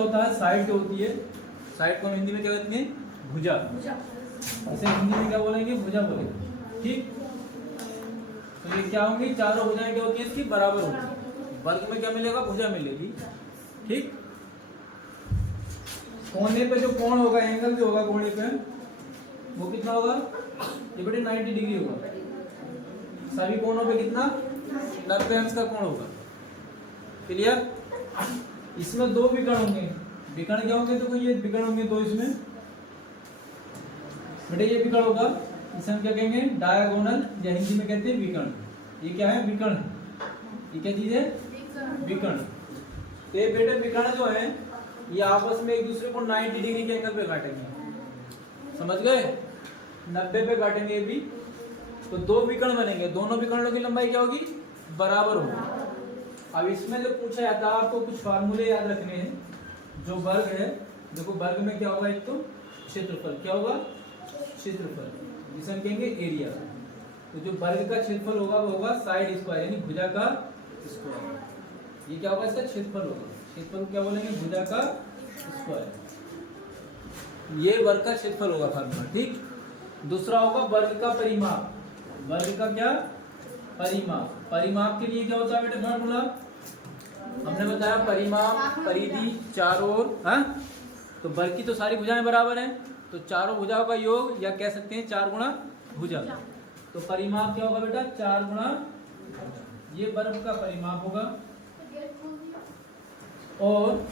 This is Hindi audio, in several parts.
होता है, साइड जो होती है, साइड को हम हिंदी में क्या कहते हैं? भुजा। इसे हिंदी में क्या बोलेंगे? भुजा बोलेंगे। ठीक, तो ये क्या होंगी? चारों भुजाएं क्या होती है इसकी? बराबर होती है। वर्ग में क्या मिलेगा? भुजा मिलेगी। ठीक, कोने पे जो कोण होगा, एंगल जो होगा कोने पे, वो कितना होगा? ये बेटे 90 डिग्री होगा। सभी कोणों पे कितना? 90 अंश का कोण होगा। क्लियर? इसमें दो विकर्ण होंगे। विकर्ण क्या होंगे? तो ये विकर्ण होंगे दो इसमें। बेटे ये विकर्ण होगा, इसे हम क्या कहेंगे? डायगोनल, या हिंदी में कहते हैं विकर्ण। ये क्या है? विकर्ण। ये क्या चीज है? विकर्ण। तो ये बेटे विकर्ण जो है, ये आपस में एक दूसरे को 90 डिग्री के एंगल पे काटेंगे। समझ गए? 90 पे काटेंगे ये भी, तो दो विकर्ण बनेंगे। दोनों विकर्णों की लंबाई क्या होगी? बराबर होगी। अब इसमें जो पूछा जाता है, आपको कुछ फार्मूले याद रखने हैं। जो वर्ग है, देखो वर्ग में क्या होगा? एक तो क्षेत्रफल, क्या होगा? क्षेत्रफल, जिसे हम कहेंगे एरिया। तो जो वर्ग का क्षेत्रफल होगा वो होगा साइड स्क्वायर, यानी भुजा का स्क्वायर। ये क्या होगा? इसका क्षेत्रफल होगा। क्षेत्रफल क्या बोलेंगे? भुजा का स्क्वायर। ये वर्ग का क्षेत्रफल होगा फार्मूला। ठीक, दूसरा होगा वर्ग का परिमाप। वर्ग का क्या? परिमाप। परिमाप के लिए क्या होता है बेटे फार्मूला? हमने बताया परिमाप, परिधि, चारों ओर। हाँ, तो वर्ग की तो सारी भुजाएं बराबर हैं, तो चारों भुजाओं का योग, या कह सकते हैं 4 गुणा भुजा। तो परिमाप क्या होगा बेटा? 4 गुणा। ये वर्ग का परिमाप होगा। और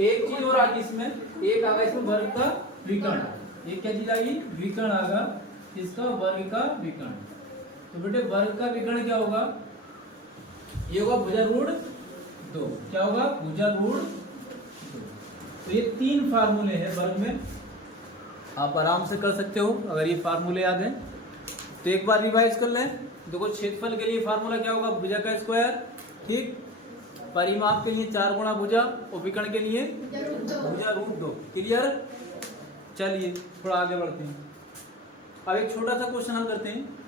एक चीज और आगे इसमें, एक आगा इसमें वर्ग का विकर्ण। ये क्या चीज आएगी? विकर्ण आगा, इसका वर्ग का विकर्ण। तो बेटे वर्ग का विकर्ण क्या होगा? ये होगा भुजा रूट 2। क्या होगा? भुजा रूट 2। तो ये 3 फार्मूले हैं वर्ग में, आप आराम से कर सकते हो अगर ये फार्मूले याद हैं तो। एक बार रिवाइज कर लें। देखो क्षेत्रफल के लिए फार्मूला क्या होगा? भुजा का स्क्वायर। ठीक, परिमाप के लिए 4 गुणा भुजा, और विकर्ण के लिए भुजा रूट 2। क्लियर? चलिए थोड़ा आगे बढ़ते हैं। अब एक छोटा सा क्वेश्चन हल करते हैं।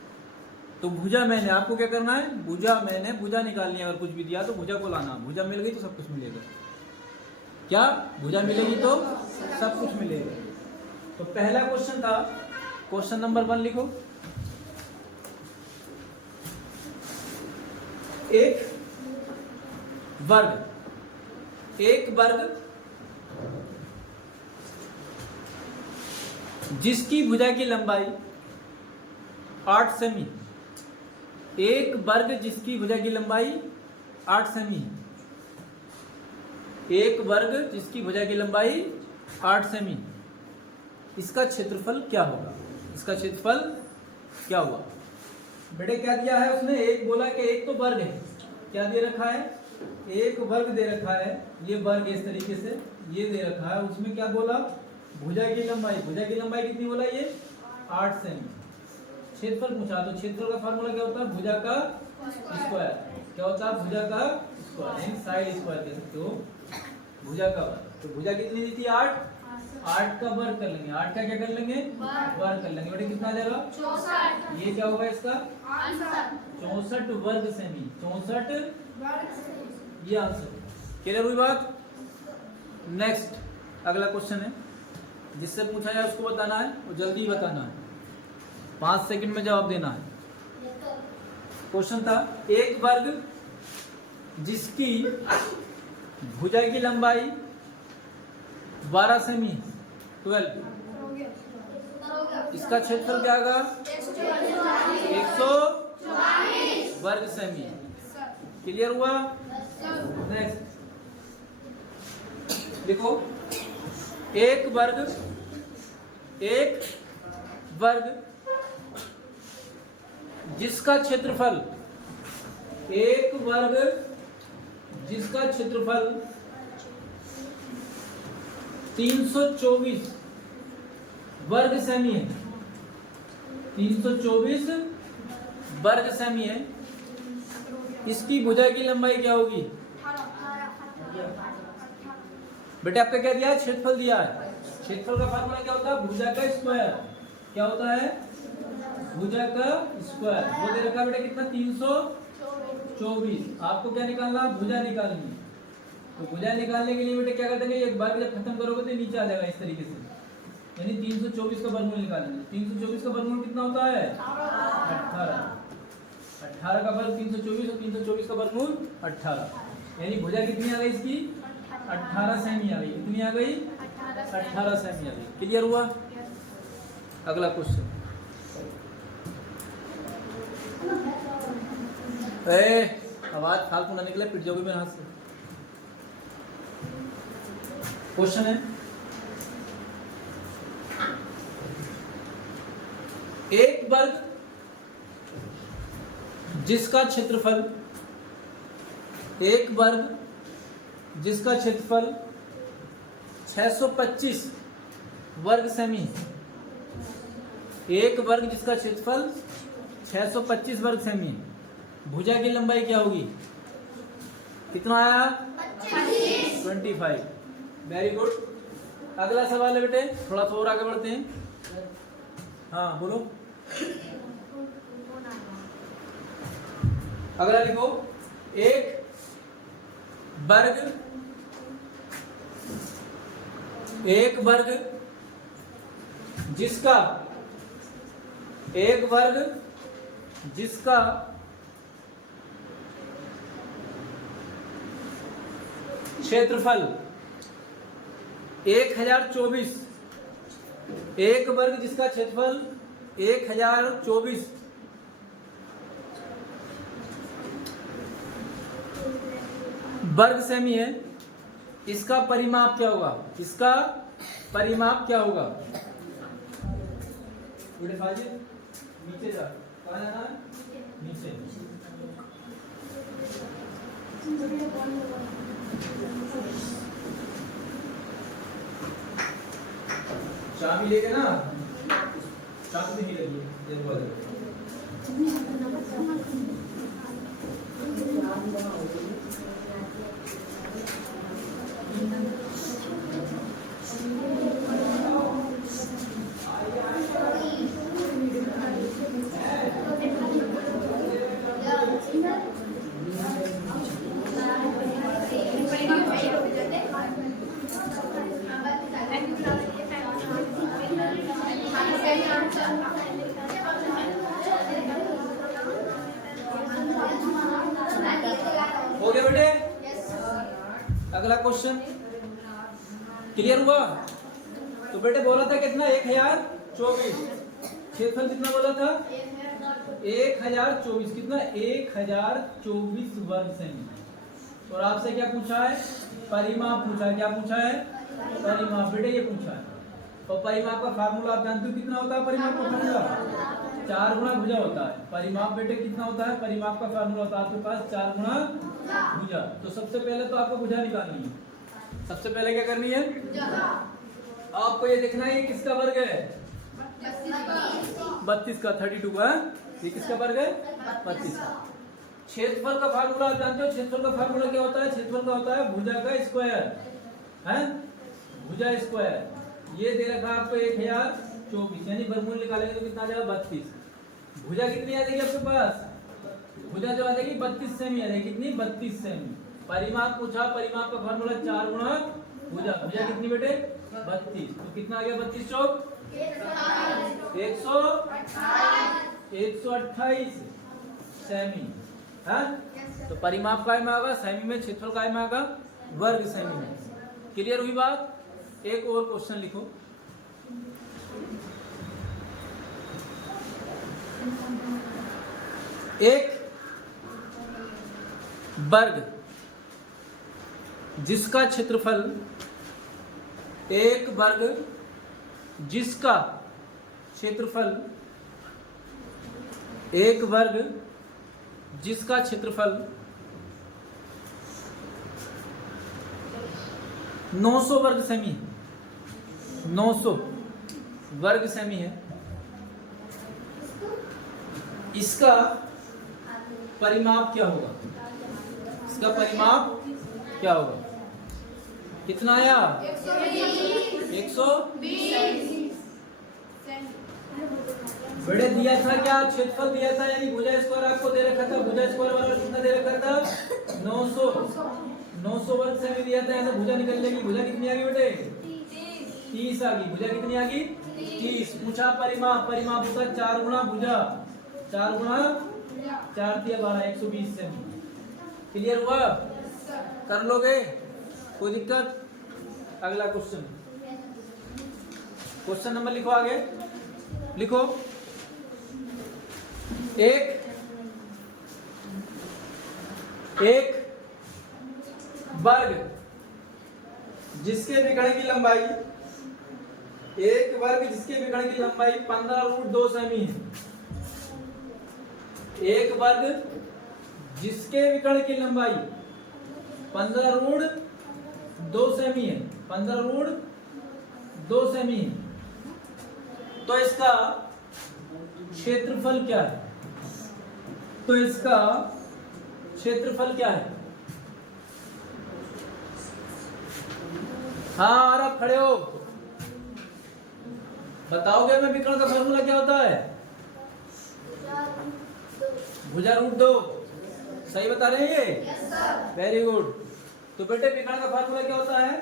तो भुजा मैंने, आपको क्या करना है? भुजा मैंने, भुजा निकालनी है। अगर कुछ भी दिया तो भुजा को लाना। भुजा मिल गई तो सब कुछ मिलेगा। क्या? भुजा मिलेगी तो सब कुछ मिलेगा। तो पहला क्वेश्चन था, क्वेश्चन नंबर 1 लिखो। एक वर्ग जिसकी भुजा की लंबाई 8 सेमी। एक वर्ग जिसकी भुजा की लंबाई 8 सेमी। एक वर्ग जिसकी भुजा की लंबाई 8 सेमी। इसका क्षेत्रफल क्या होगा? इसका क्षेत्रफल क्या हुआ? बेटे क्या दिया है उसने? एक बोला कि एक तो वर्ग है। क्या दे रखा है? एक वर्ग दे रखा है। ये वर्ग इस तरीके से ये दे रखा है। उसमें क्या बोला? भुजा की लंबाई। भुजा की लंबाई कितनी बोला? ये 8 सेमी। क्षेत्रफल पूछा, तो क्षेत्रफल का फार्मूला क्या होता है? भुजा का स्क्वायर। क्या होता है? भुजा का स्क्वायर, यानी साइड स्क्वायर कह सकते हो। भुजा का वर्ग। तो भुजा कितनी दी थी? 8। 8 का वर्ग कर लेंगे। 8 का क्या कर लेंगे? वर्ग कर लेंगे। बेटे कितना आ जाएगा? 64। ये क्या होगा इसका आंसर? 64 वर्ग सेमी। 64 ये आंसर। क्लियर हुई बात? नेक्स्ट अगला क्वेश्चन है, जिससे पूछा जाए उसको बताना है और जल्दी बताना है। 5 सेकंड में जवाब देना है। क्वेश्चन था, एक वर्ग जिसकी भुजा की लंबाई 12 सेमी 12, इसका क्षेत्रफल क्या होगा? 124 वर्ग सेमी। क्लियर हुआ? नेक्स्ट देखो, एक वर्ग जिसका क्षेत्रफल, एक वर्ग जिसका क्षेत्रफल 324 वर्ग सेमी है। 324 वर्ग सेमी है। इसकी भुजा की लंबाई क्या होगी? बेटे आपका क्या दिया है? क्षेत्रफल दिया है। क्षेत्रफल का फार्मूला क्या होता है? भुजा का स्क्वायर। क्या होता है? भुजा का स्क्वायर। वो दे रखा है बेटे कितना? 324। आपको क्या निकालना? भुजा निकालनी है। तो भुजा निकालने के लिए बेटे क्या करते हैं, एक बार जब खत्म करोगे तो नीचे आ जाएगा इस तरीके से, यानी 324 का वर्गमूल निकालेंगे। 324 का वर्गमूल कितना होता है 18। 18 का वर्ग 324 और 324 का वर्गमूल 18, यानी भुजा कितनी आ गई इसकी 18 सेमी आ गई। कितनी आ गई 18 सेमी आ गई। क्लियर हुआ? अगला क्वेश्चन, आवाज फालतू ना निकले, पिट जाओगे मेरे हाथ से। क्वेश्चन है, एक वर्ग जिसका क्षेत्रफल, एक वर्ग जिसका क्षेत्रफल 625 वर्ग सेमी, एक वर्ग जिसका क्षेत्रफल 625 वर्ग सेमी, भुजा की लंबाई क्या होगी? कितना आया 25। Very good. अगला सवाल है बेटे, थोड़ा सा और आगे बढ़ते हैं। हाँ बोलो। अगला लिखो, एक वर्ग जिसका, एक वर्ग जिसका क्षेत्रफल 1024, एक वर्ग जिसका क्षेत्रफल 1024 वर्ग सेमी है, इसका परिमाप क्या होगा? इसका परिमाप क्या होगा? नीचे जा, कहाँ जाना है? नीचे। चाबी लेके ना, चाबी नहीं लगी हो गया बेटे? अगला क्वेश्चन क्लियर हुआ? तो बेटे बोला था कितना 1024, क्षेत्रफल कितना बोला था 1024, कितना 1024 वर्ग सेमी। और आपसे क्या पूछा है? परिमाप पूछा है। क्या पूछा है? परिमाप बेटे, ये पूछा है। और परिमाप का फार्मूला आप जानते हो कितना होता है? परिमाप का फार्मूला 4 गुना भुजा होता है। परिमाप बेटे कितना होता है? परिमाप का फार्मूला होता है आपके पास 4 गुना भुजा। तो सबसे पहले तो आपको भुजा निकालनी है। सबसे पहले क्या करनी है? आपको ये देखना है ये किसका वर्ग है? 32 का, 32 का। ये किसका वर्ग है? 32 का। क्षेत्रफल का फार्मूला आप जानते हो? क्षेत्रफल का फार्मूला क्या होता है? क्षेत्रफल का होता है भुजा का स्क्वायर, है भुजा स्क्वायर। ये दे रखा है आपको 1024, यानी वर्गमूल निकालेंगे तो कितना आ जाएगा 32। भुजा कितनी आ जाएगी आपके पास? भुजा जो आ जाएगी 32 सेमी आ जाएगी। कितनी? 32 सेमी। परिमाप पूछा, परिमाप का फार्मूला 4 गुना भुजा। भुजा कितनी बेटे? 32। तो कितना आ गया 32 चौक 128 सेमी, है। तो परिमाप काय में आएगा? सेमी में। क्षेत्रफल काय में आएगा? वर्ग सेमी में। क्लियर हुई बात? एक और क्वेश्चन लिखो, एक वर्ग जिसका क्षेत्रफल, एक वर्ग जिसका क्षेत्रफल, एक वर्ग जिसका क्षेत्रफल 900 वर्ग सेमी, 900 वर्ग सेमी है, इसका परिमाप क्या होगा? इसका परिमाप क्या होगा? कितना आया? 120। बड़े दिया था क्या? क्षेत्रफल दिया था, यानी भुजा स्क्वायर आपको दे रखा था। भुजा स्क्वायर वाला कितना दे रखा था? 900। 900 वर्ग सेमी दिया था, ऐसे भुजा निकल लेगी। भुजा कितनी आ गई बेटे? 30 आ गई। भुजा कितनी आ गई? 30। पूछा परिमाप, परिमाप होता है 4 गुणा भुजा, 4 गुणा 4 दिया 12, 120 सेमी। क्लियर हुआ? कर लोगे? कोई दिक्कत? अगला क्वेश्चन, क्वेश्चन नंबर लिखो आगे, लिखो। एक वर्ग जिसके विकर्ण की लंबाई, एक वर्ग जिसके विकर्ण की लंबाई 15√2 सेमी है। एक वर्ग जिसके विकर्ण की लंबाई 15√2 सेमी है, 15√2 सेमी है, तो इसका क्षेत्रफल क्या है? तो इसका क्षेत्रफल क्या है? हाँ, और आप खड़े हो, बताओगे मैं विकर्ण का फॉर्मूला क्या होता है? भुजा√2। सही बता रहे हैं ये? Very good. तो बेटे विकर्ण का फार्मूला क्या होता है?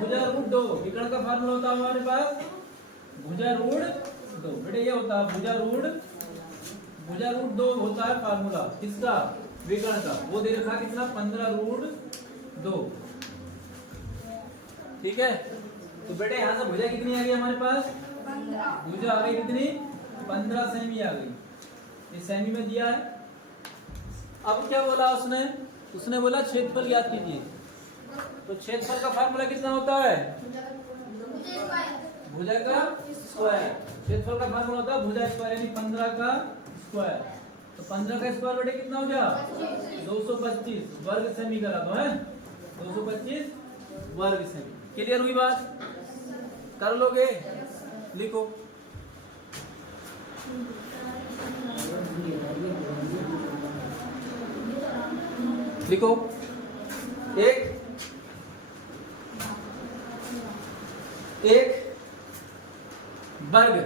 भुजा√2। विकर्ण का फार्मूला होता है हमारे पास भुजा√2। बेटे ये होता है भुजा√2 होता है फार्मूला किसका? विकर्ण का। वो दे रखा कितना? 15√2। ठीक है। तो बेटे यहाँ से भुजा कितनी आ गई हमारे पास? 15। भुजा आ गई कितनी? 15 सेमी आ गई। ये सेमी में दिया है। अब क्या बोला उसने? उसने बोला क्षेत्रफल ज्ञात कीजिए। तो क्षेत्रफल का फार्मूला कितना होता है? भुजा का स्क्वायर। क्षेत्रफल का फार्मूला होता है भुजा स्क्वायर, यानी 15 का स्क्वायर। तो 15 का स्क्वायर बेटे कितना हो गया? 225 वर्ग सेमी करा दो है, 225 वर्ग सेमी। क्लियर हुई बात? कर लोगे? लिखो। लिखो। एक वर्ग,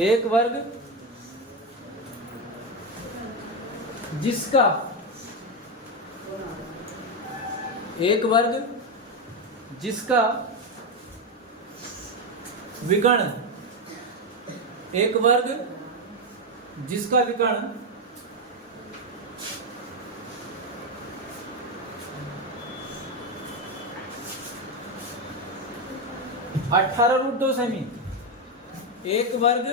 एक वर्ग जिसका, एक वर्ग जिसका विकर्ण, एक वर्ग जिसका विकर्ण 18√2 सेमी। एक वर्ग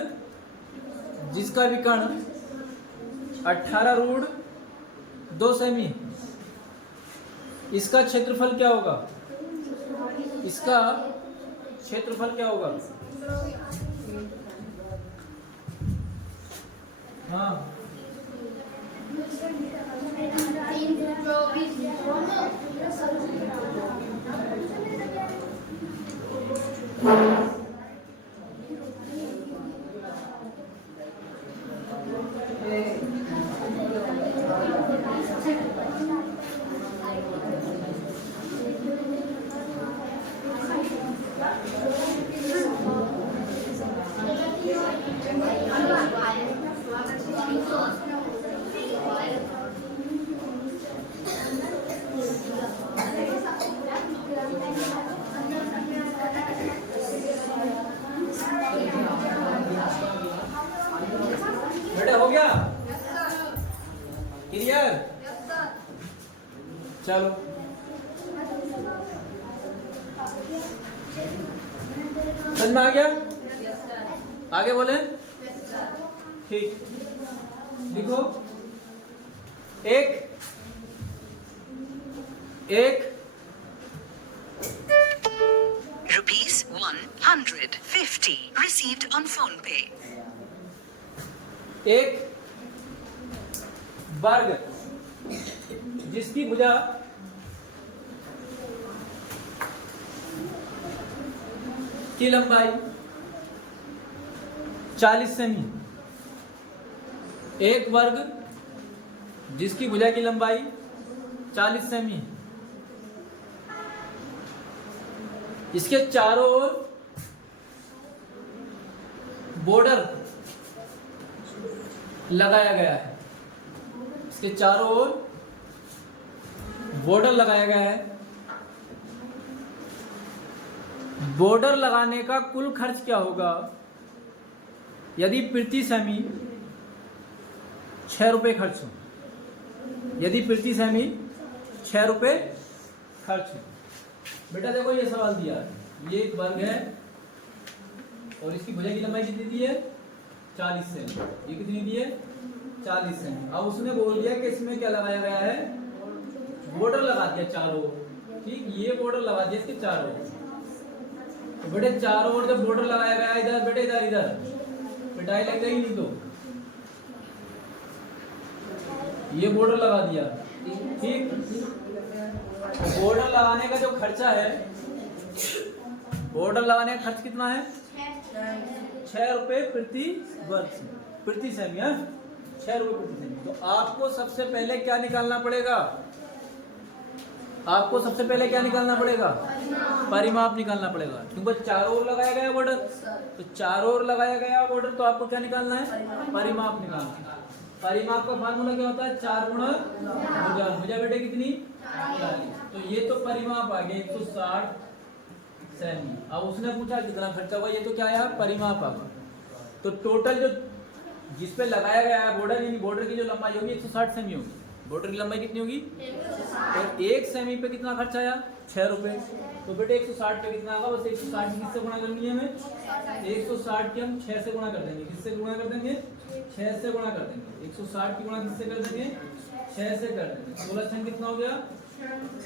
जिसका विकर्ण 18√2 सेमी, इसका क्षेत्रफल क्या होगा? इसका क्षेत्रफल क्या होगा? हाँ, बेटा हो गया? क्लियर? चलो समझ में आ गया? आगे बोले। ठीक, लिखो। एक ₹150 received on PhonePe. एक वर्ग जिसकी भुजा की लंबाई 40 सेमी, एक वर्ग जिसकी भुजा की लंबाई 40 सेमी, इसके चारों ओर बॉर्डर लगाया गया है। इसके चारों ओर बॉर्डर लगाया गया है। बॉर्डर लगाने का कुल खर्च क्या होगा यदि प्रति सेमी 6 रुपए खर्च हो, यदि प्रति सेमी 6 रुपए खर्च हो। बेटा देखो ये सवाल दिया है, ये एक वर्ग है और इसकी भुजा की लंबाई कितनी दी है 40 सेमी, ये कितनी दी है 40 सेमी। अब उसने बोल दिया कि इसमें क्या लगाया गया है, बॉर्डर लगा दिया चारों ओर, ठीक, ये बॉर्डर लगा दिया इसके चारों ओर। तो बेटे चारों ओर जब बॉर्डर लगाया गया इधर बेटे इधर इधर पिटाई लग गई नहीं, तो ये बॉर्डर लगा दिया, ठीक। बॉर्डर लगाने का जो खर्चा है, बॉर्डर लगाने का खर्च कितना है 6 रुपए प्रति वर्ग प्रति सेमी, 6 रुपए प्रति सेमी। तो आपको सबसे पहले क्या निकालना पड़ेगा, आपको सबसे पहले क्या निकालना पड़ेगा, परिमाप निकालना पड़ेगा, क्योंकि चारों ओर लगाया गया बॉर्डर। तो चारों ओर लगाया गया बॉर्डर, तो आपको क्या निकालना है, परिमाप निकालना है। परिमाप का फार्मूला क्या होता है 4 गुणा भुजा, भुजा बेटे कितनी 40। तो ये तो परिमाप आ गया 160 सेमी। अब उसने पूछा कितना खर्चा हुआ, ये तो क्या आया परिमाप आ गया। तो टोटल जो जिस पे लगाया गया है बॉर्डर, यानी बॉर्डर की जो लंबाई होगी 160 सेमी होगी। बॉर्डर की लंबाई कितनी होगी, तो 1 सेमी पे कितना खर्च आया 6 रुपए। तो बेटे 160 पे कितना होगा, बस 160 किससे गुणा करनी है हमें, 160 की हम 6 से गुणा कर देंगे। किससे गुणा कर देंगे 6 से गुणा कर देंगे। 160 की गुणा किससे कर देंगे 6 से कर देंगे। 16 छह कितना हो गया,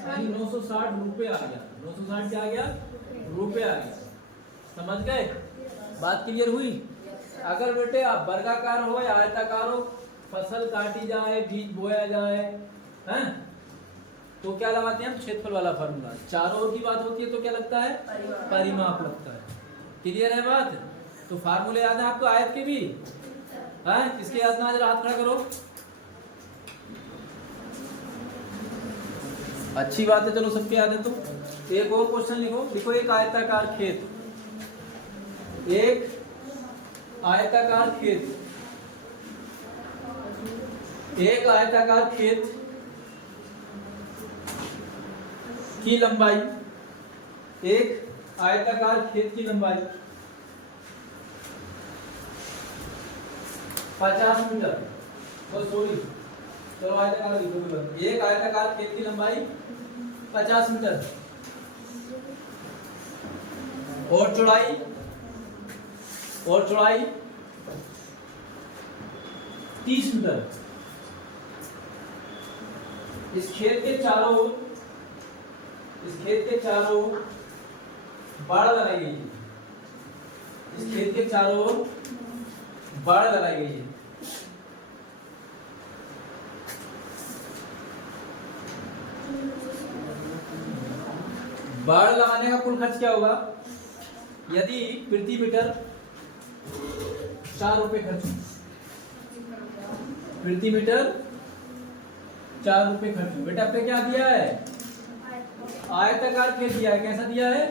यानी 960 रुपए आ गया। 960 क्या आ गया, रुपए आ गया। समझ गए, बात क्लियर हुई। अगर बेटे आप वर्गाकार हो या आयताकार हो, फसल काटी जाए, बीज बोया जाए, हैं, तो क्या लगाते हैं हम क्षेत्रफल वाला फार्मूला। चारों ओर की बात होती है तो क्या लगता है, परिमाप लगता है। क्लियर है बात। तो फार्मूले याद है आपको आयत के भी, हैं, किसके याद ना, जरा हाथ खड़ा करो। अच्छी बात है, चलो सबके याद है। तो एक और क्वेश्चन लिखो, लिखो एक आयताकार खेत, एक आयताकार खेत, एक आयताकार खेत की लंबाई, एक आयताकार खेत की लंबाई 50 मीटर। सॉरी, चलो आयताकार लिखो। एक आयताकार खेत की लंबाई 50 मीटर और चौड़ाई 30 मीटर। इस खेत के चारों ओर, इस खेत के चारों ओर बाड़ लगाई गई है। इस खेत के चारों ओर बाड़ लगाई गई है। बाड़ लगाने का कुल खर्च क्या होगा यदि प्रति मीटर 4 रुपए खर्च, प्रति मीटर 4 रुपए खर्च। बेटा अब पे क्या दिया है, आयताकार खेत दिया है। कैसा दिया है,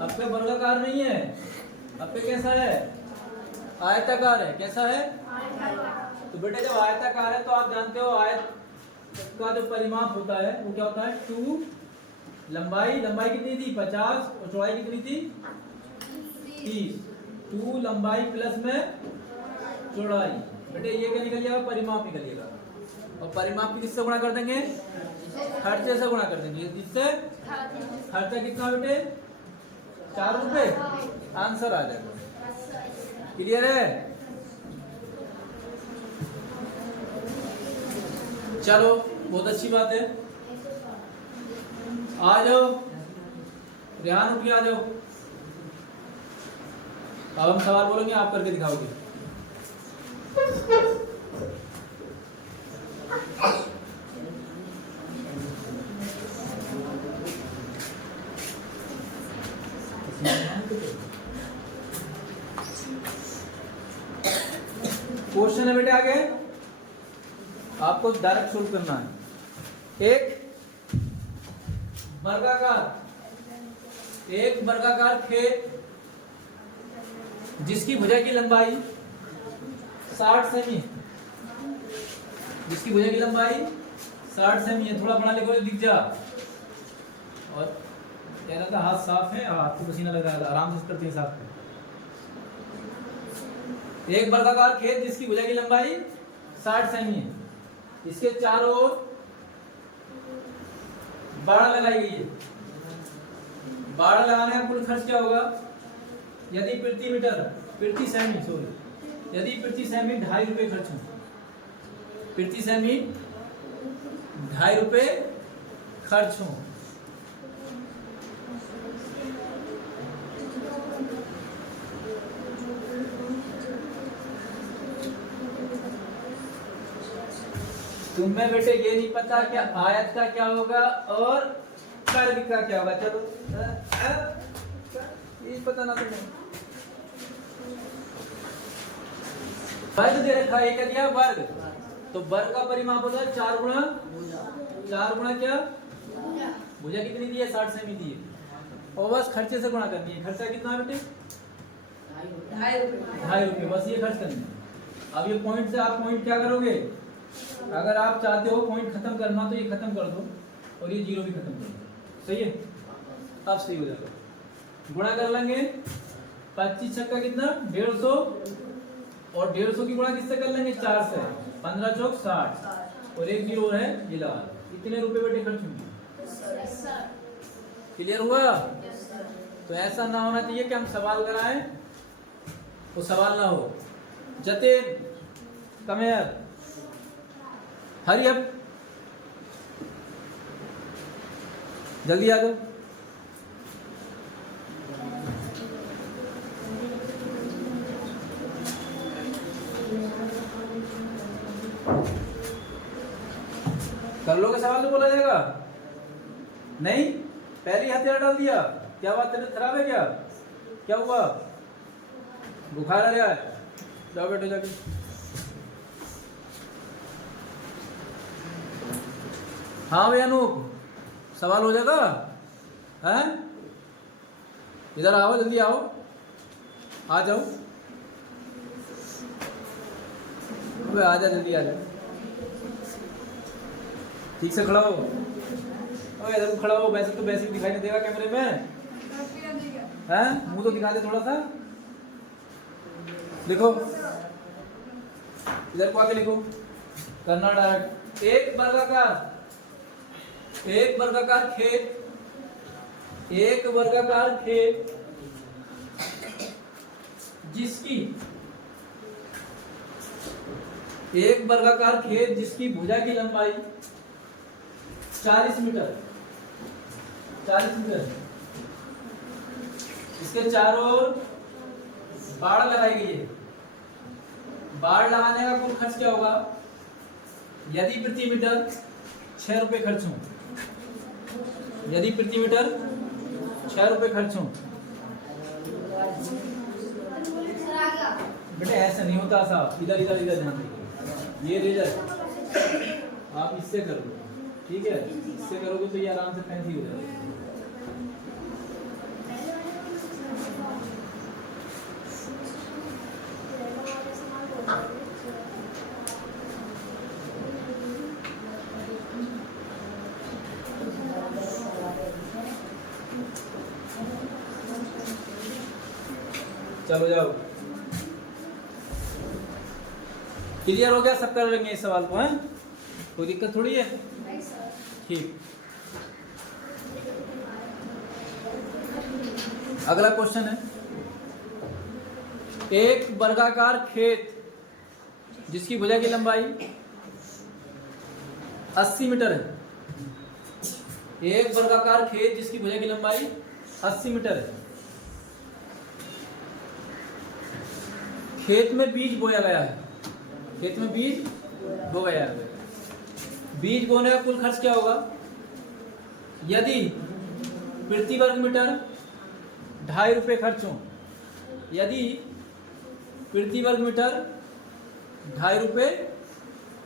अब पे वर्गाकार नहीं है, अब पे कैसा है, आयताकार है। कैसा है, तो बेटा जब आयताकार है तो आप जानते हो आयत का जो परिमाप होता है वो क्या होता है 2, लंबाई कितनी थी 50 और चौड़ाई कितनी थी 30। 2 लंबाई प्लस में चौड़ाई। बेटे ये क्या निकल जाएगा, परिमाप निकलेगा। और परिमाप की किससे गुणा कर देंगे, खर्चे से गुणा कर देंगे। जिससे खर्चा कितना बेटे 4 रुपए, आंसर आ जाएगा। क्लियर है, चलो बहुत अच्छी बात है। आ जाओ रेहान, उठ के आ जाओ। अब हम सवाल बोलेंगे, आप करके दिखाओगे। क्वेश्चन है बेटे आगे, आपको डायरेक्ट सोल्व करना है। एक वर्गाकार खेत जिसकी भुजा की लंबाई 60 सेमी, जिसकी भुजा की लंबाई 60 सेमी है। थोड़ा बड़ा लिखो, दिख जा। और कह रहा था हाथ साफ है, हाथ को पसीना लग रहा है, आराम से करते हैं साफ। एक वर्गाकार खेत जिसकी भुजा की लंबाई 60 सेमी है, इसके चारों ओर बाड़ लगाई गई है। बाड़ लगाने का कुल खर्च क्या होगा? यदि प्रति सेमी 2.5 रुपए खर्च हो, प्रति सेमी 2.5 रुपए खर्च हो, तुम्हें बेटे ये नहीं पता क्या आयत का क्या होगा और कर्ग का क्या होगा। चलो ये पता ना तुम्हें। वर्ग दे रखा है, क्या दिया? वर्ग। तो वर्ग का परिमाप होता है 4 गुणा क्या? भुजा कितनी दी है? 60 सेमी दी है। और बस खर्चे से गुणा करनी है। खर्चा कितना है बेटे? 2.5 रुपए। बस ये खर्च करनी है। अब ये पॉइंट से आप पॉइंट क्या करोगे? अगर आप चाहते हो पॉइंट खत्म करना तो ये खत्म कर दो और ये 0 भी खत्म कर दो। सही है, अब सही हो जाएगा। गुणा कर लेंगे 25 छक्का कितना? 150, और 150 की गुणा किससे कर लेंगे? 4 से। 15 चौक 60, और एक 0 है ये लगा। कितने रुपए बेटे खर्च होंगे? क्लियर हुआ? तो ऐसा ना होना चाहिए कि हम सवाल कराएं वो सवाल ना हो। Jatin come here, hurry up, जल्दी आ जाओ। कर लोगे सवाल तो बोला जाएगा नहीं? पहले हथियार डाल दिया। क्या बात, तबीयत खराब है क्या? क्या हुआ? बुखार आ रहा है? जाओ बैठो जाके। हाँ भाई अनूप, सवाल हो जाएगा? हैं? इधर आओ, जल्दी आओ, आ जाओ। आ जा, जल्दी आ जा। ठीक से खड़ा हो। इधर खड़ा हो। वैसे तो बेसिक दिखाई नहीं देगा कैमरे में, हैं? मुंह तो दिखा दे थोड़ा सा। लिखो, इधर को आके लिखो। कर्नाटक। एक वर्गाकार खेत जिसकी भुजा की लंबाई 40 मीटर, इसके चारों ओर बाड़ लगाई गई है। बाड़ लगाने का कुल खर्च क्या होगा? यदि प्रति मीटर 6 रुपए खर्च हो, बेटे ऐसा नहीं होता साहब। इधर ध्यान दीजिए। ये रेजर आप इससे कर लो, ठीक है? इससे करोगे तो ये आराम से फैंसी हो जाएगा। चलो जाओ। क्लियर हो गया? सब कर लेंगे इस सवाल को, हैं? कोई दिक्कत थोड़ी है। ठीक, अगला क्वेश्चन है। एक वर्गाकार खेत जिसकी भुजा की लंबाई 80 मीटर है। एक वर्गाकार खेत जिसकी भुजा की लंबाई 80 मीटर है। खेत में बीज बोया गया है। बीज बोने का कुल खर्च क्या होगा? यदि प्रति वर्ग मीटर 2.5 रुपए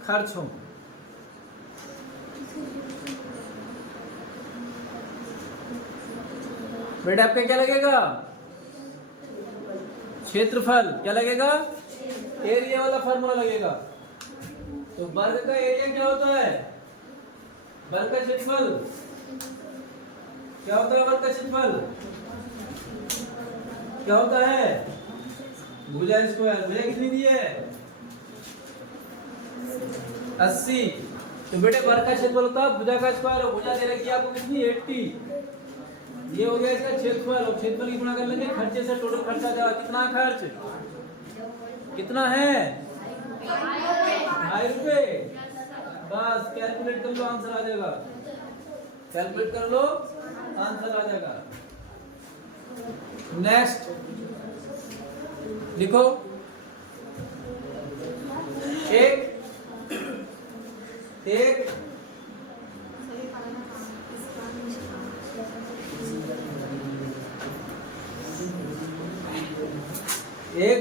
खर्च हो, बेटा आपका क्या लगेगा? क्षेत्रफल। क्या लगेगा? एरिया वाला फॉर्मूला लगेगा। तो वर्ग का एरिया क्या होता है? वर्ग का क्षेत्रफल क्या होता है? वर्ग का क्षेत्रफल क्या होता है? भुजा स्क्वायर। भुजा कितनी दी है? 80। तो बेटे वर्ग का क्षेत्रफल होता है भुजा का स्क्वायर, और भुजा दे रखी है आपको कितनी? 80। ये हो गया इसका क्षेत्रफल, और क्षेत्रफल की गुणा कर लेंगे खर्चे से। टोटल खर्चा जाएगा कितना? खर्च कितना है? 2.5 रुपए। बस कैलकुलेट कर लो, आंसर आ जाएगा। कैलकुलेट कर लो, आंसर आ जाएगा। नेक्स्ट लिखो, एक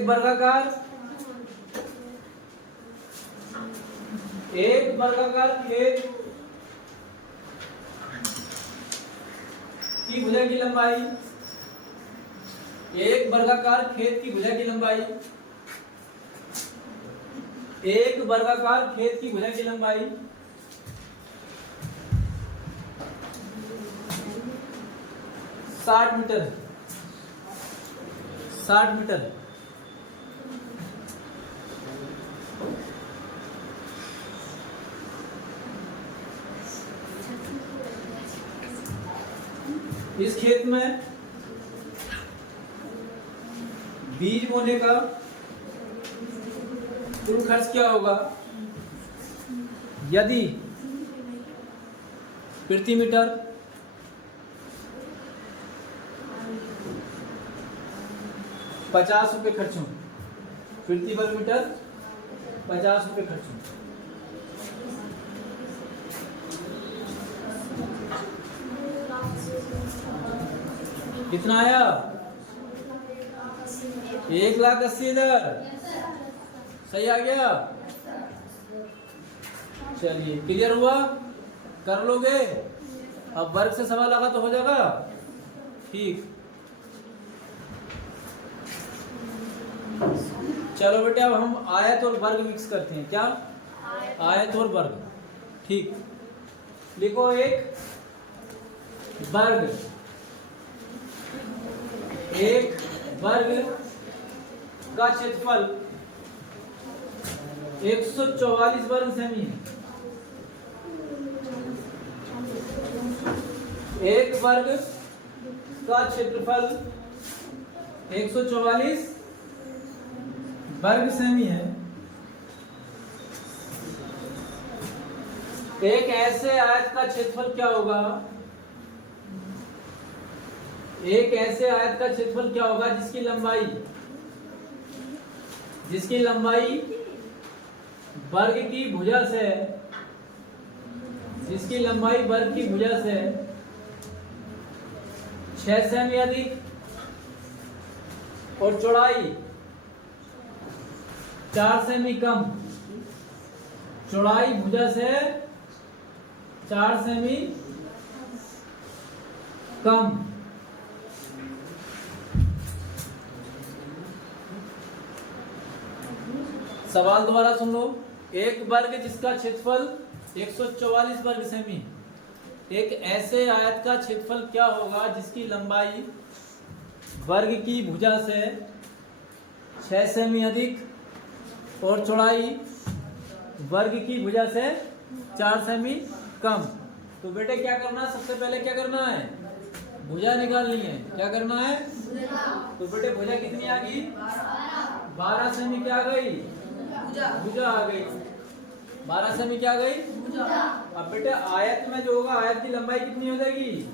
वर्गाकार खेत की भुजा की लंबाई, एक वर्गाकार खेत की भुजा की लंबाई, एक वर्गाकार खेत की भुजा की लंबाई 60 मीटर। 60 मीटर। इस खेत में बीज बोने का कुल खर्च क्या होगा? यदि प्रति मीटर 50 रुपए खर्च हो, प्रति वर्ग मीटर 50 रुपए खर्च हो, कितना आया? 1,80,000। सही आ गया? चलिए, क्लियर हुआ? कर लोगे? अब वर्ग से सवाल लगा तो हो जाएगा। ठीक, चलो बेटे, अब हम आयत और वर्ग मिक्स करते हैं। क्या? आयत और वर्ग। ठीक, लिखो, एक वर्ग का क्षेत्रफल 144 वर्ग सेमी है। एक वर्ग का क्षेत्रफल 144 वर्ग सेमी है। एक ऐसे आयत का क्षेत्रफल क्या होगा? एक ऐसे आयत का क्षेत्रफल क्या होगा जिसकी लंबाई वर्ग की भुजा से, जिसकी लंबाई वर्ग की भुजा से 6 सेमी अधिक और चौड़ाई 4 सेमी कम। चौड़ाई भुजा से 4 सेमी कम। सवाल दोबारा सुन लो। एक वर्ग जिसका क्षेत्रफल 144 वर्ग सेमी, एक ऐसे आयत का क्षेत्रफल क्या होगा जिसकी लंबाई वर्ग की भुजा से 6 सेमी अधिक और चौड़ाई वर्ग की भुजा से 4 सेमी कम। तो बेटे क्या करना है? सबसे पहले क्या करना है? भुजा निकालनी है। क्या करना है? तो बेटे भुजा कितनी आ गई? 12 सेमी क्या आ गई? भुजा आ गई। 12 सेमी क्या आ गई? अब बेटे आयत में जो होगा, आयत की लंबाई कितनी हो जाएगी?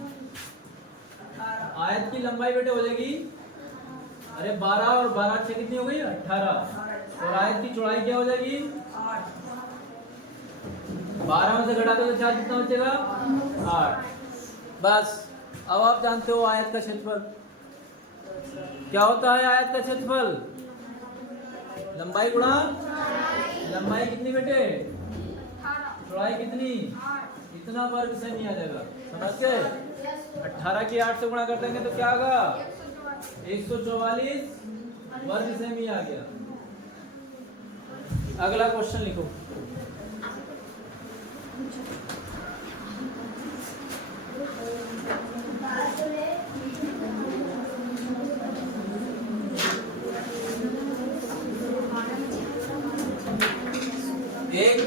आयत की लंबाई बेटे हो जाएगी, अरे 12 और 12 6 कितनी हो गई? 18। और आयत की चौड़ाई क्या हो जाएगी? 12 में से घटा दो तो 4 कितना बचेगा? 8। बस, अब आप जानते हो आयत का क्षेत्रफल क्या होता है। आयत का क्षेत्रफल लंबाई गुणा लंबाई कितनी बेटे? चौड़ाई कितनी? इतना वर्ग सेमी आ जाएगा। समझ गए? 18 की 8 से गुणा कर देंगे तो क्या आएगा? 144 वर्ग सेमी आ गया। अगला क्वेश्चन लिखो।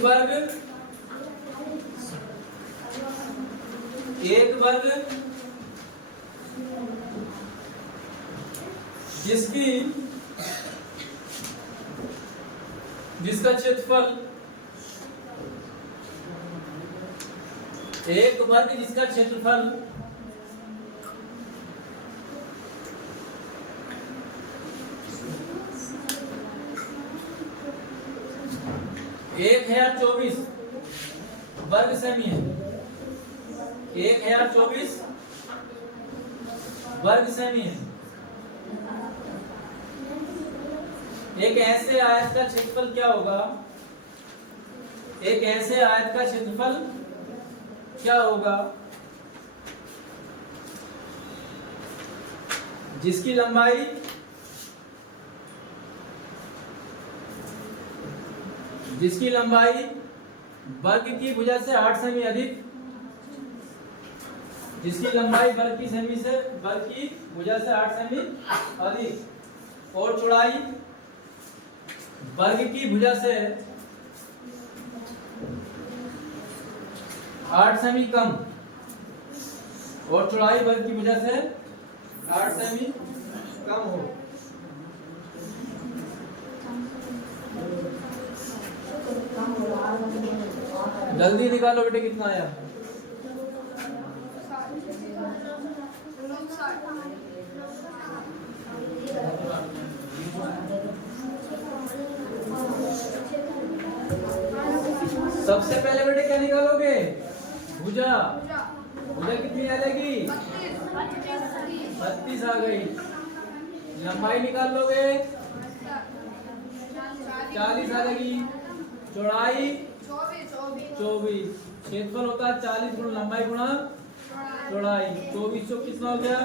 वर्ग जिसका क्षेत्रफल एक वर्ग जिसका क्षेत्रफल 1024 वर्ग सेमी है। 1024 वर्ग सेमी है। एक ऐसे आयत का क्षेत्रफल क्या होगा? एक ऐसे आयत का क्षेत्रफल क्या होगा जिसकी लंबाई वर्ग की भुजा से 8 सेमी अधिक, जिसकी लंबाई वर्ग की भुजा से 8 सेमी अधिक और चौड़ाई वर्ग की भुजा से 8 सेमी कम और चौड़ाई वर्ग की भुजा से 8 सेमी कम हो। जल्दी निकालो बेटे कितना आया। सबसे पहले बेटे क्या निकालोगे? भुजा कितनी आ जाएगी? 32 आ गई। लंबाई निकाल लोगे 40 आ जाएगी। चौड़ाई 24। क्षेत्रफल होता है 40 गुणा लंबाई गुणा चौड़ाई। 24 कितना हो गया?